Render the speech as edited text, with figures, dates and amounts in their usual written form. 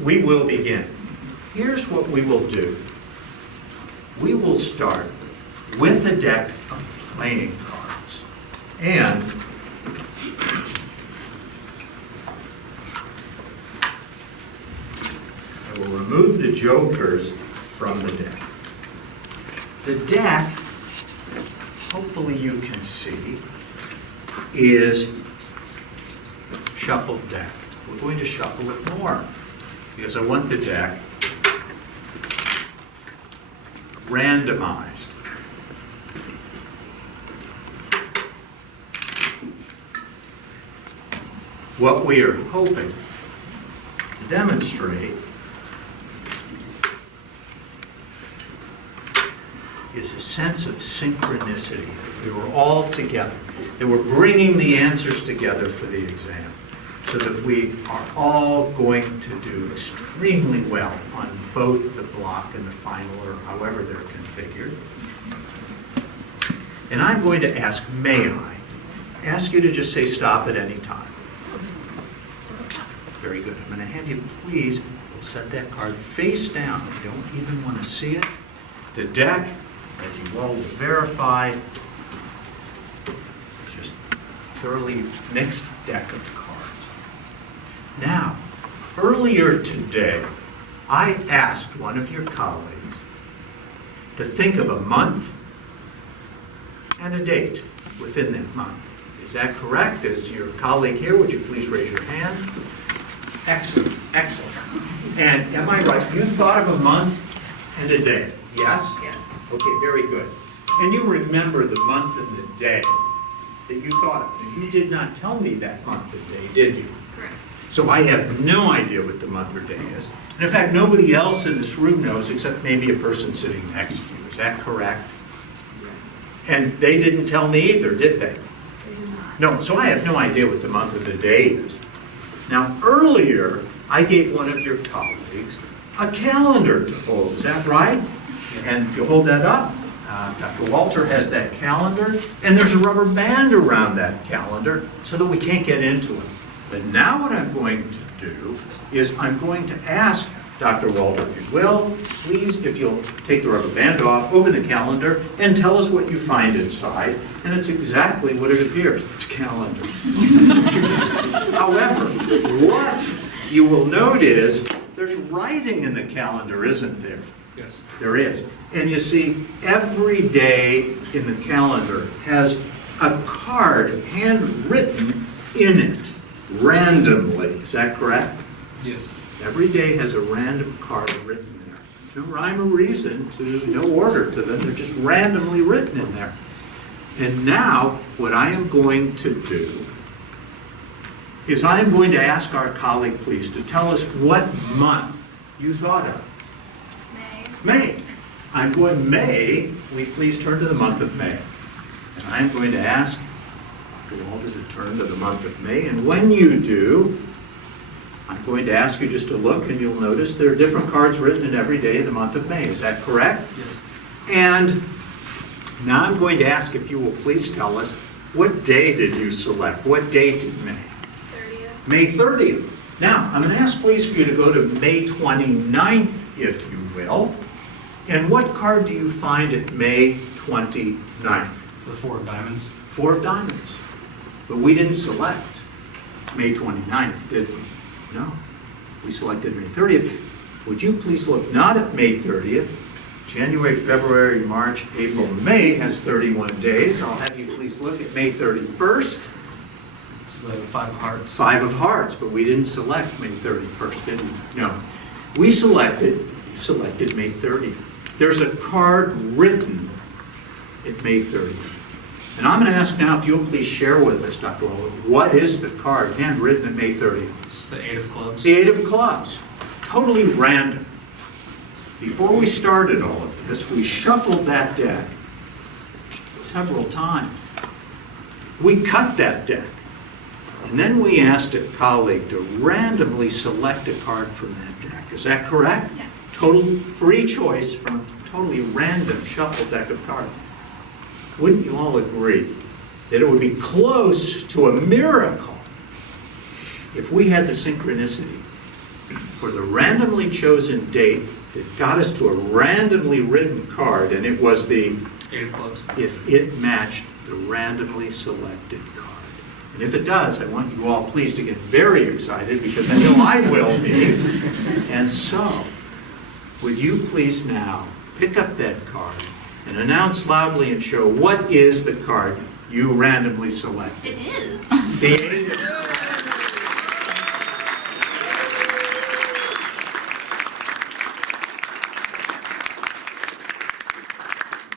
we will begin. Here's what we will do. We will start with a deck of playing cards. And I will remove the jokers from the deck. The deck, hopefully you can see, is shuffled deck. We're going to shuffle it more because I want the deck randomized. What we are hoping to demonstrate is a sense of synchronicity. We were all together. That we're bringing the answers together for the exam so that we are all going to do extremely well on both the block and the final, or however they're configured. And I'm going to ask, may I, ask you to just say stop at any time. Very good. I'm going to have you, please, we'll set that card face down. I don't even want to see it. The deck, as you all will verify, is just a thoroughly mixed deck of cards. Now, earlier today, I asked one of your colleagues to think of a month and a date within that month. Is that correct? Is your colleague here? Would you please raise your hand? Excellent, excellent. And am I right? You thought of a month and a day, yes? Yes. Okay, very good. And you remember the month and the day that you thought of. And you did not tell me that month and day, did you? Correct. So I have no idea what the month or day is. And in fact, nobody else in this room knows except maybe a person sitting next to you. Is that correct? And they didn't tell me either, did they? They do not. No, so I have no idea what the month or the day is. Now, earlier, I gave one of your colleagues a calendar to hold. Is that right? And if you hold that up, Dr. Walter has that calendar, and there's a rubber band around that calendar so that we can't get into it. But now what I'm going to do is I'm going to ask Dr. Walter, if you will, please, if you'll take the rubber band off, open the calendar, and tell us what you find inside. And it's exactly what it appears. It's a calendar. However, what you will note is there's writing in the calendar, isn't there? Yes. There is. And you see, every day in the calendar has a card handwritten in it, randomly. Is that correct? Yes. Every day has a random card written there. No rhyme or reason to, no order to them. They're just randomly written in there. And now, what I am going to do is I am going to ask our colleague, please, to tell us what month you thought of. May. May. I'm going, May, will you please turn to the month of May? And I'm going to ask Dr. Walter to turn to the month of May. And when you do, I'm going to ask you just to look, and you'll notice there are different cards written in every day of the month of May. Is that correct? Yes. And now I'm going to ask if you will please tell us, what day did you select? What date in May? 30th. May 30th. Now, I'm going to ask please for you to go to May 29th, if you will. And what card do you find at May 29th? The Four of Diamonds. Four of Diamonds. But we didn't select May 29th, did we? No. We selected May 30th. Would you please look not at May 30th? January, February, March, April, May has 31 days. I'll have you please look at May 31st. It's the Five of Hearts. Five of Hearts, but we didn't select May 31st, did we? No. We selected May 30th. There's a card written at May 30th. And I'm going to ask now if you'll please share with us, Dr. Walter, what is the card handwritten at May 30th? It's the Eight of Clubs. The Eight of Clubs. Totally random. Before we started all of this, we shuffled that deck several times. We cut that deck. And then we asked a colleague to randomly select a card from that deck. Is that correct? Yeah. Total free choice from a totally random shuffled deck of cards. Wouldn't you all agree that it would be close to a miracle if we had the synchronicity for the randomly chosen date that got us to a randomly written card, and it was the, Eight of clubs. if it matched the randomly selected card. And if it does, I want you all please to get very excited, because I know I will be. And so, would you please now pick up that card and announce loudly and show what is the card you randomly selected? It is. The 8